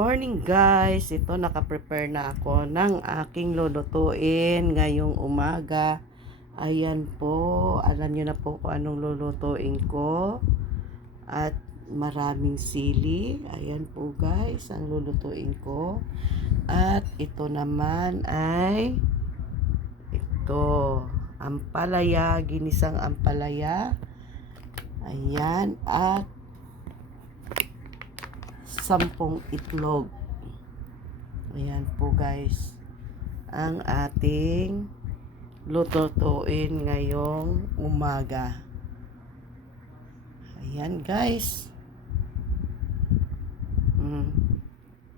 morning guys! Ito naka-prepare na ako ng aking lulutuin ngayong umaga. Ayan po, alam nyo na po kung anong lulutuin ko. At maraming sili. Ayan po guys, ang lulutuin ko. At ito naman ay ampalaya, ginisang ampalaya. Ayan, at 10 itlog. Ayan po guys ang ating lutuin ngayong umaga. Ayan guys,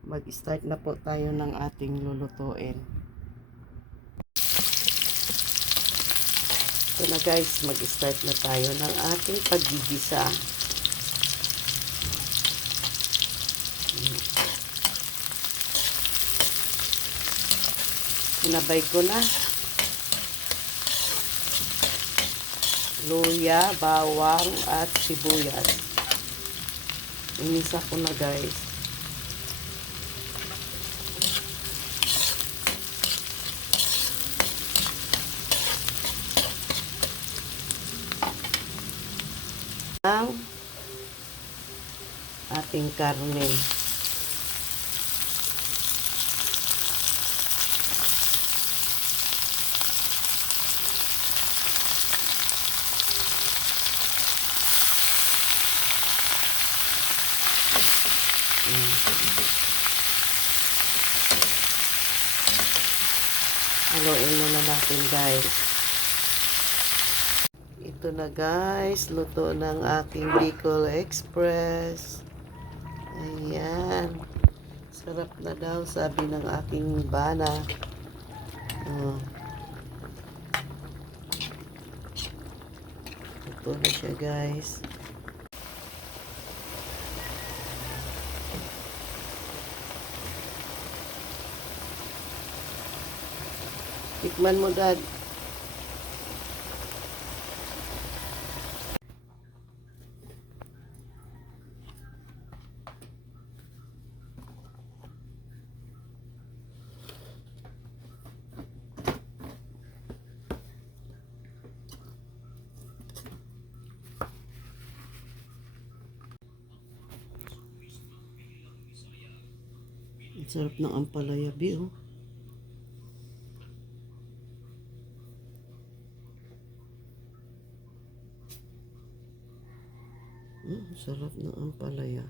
mag-start na po tayo ng ating lulutuin. Ito na guys, mag-start na tayo ng ating paggigisa. Sinabay ko na luya, bawang at sibuyas. Inisa ko na guys. Ang ating karne. Haluin muna natin guys. Ito na guys, luto ng aking Bicol Express. Ayan, sarap na daw sabi ng aking bana. Ito na siya guys. Tikman mo dad. Ang sarap ng ampalaya bi oh. Sarap ng ampalaya.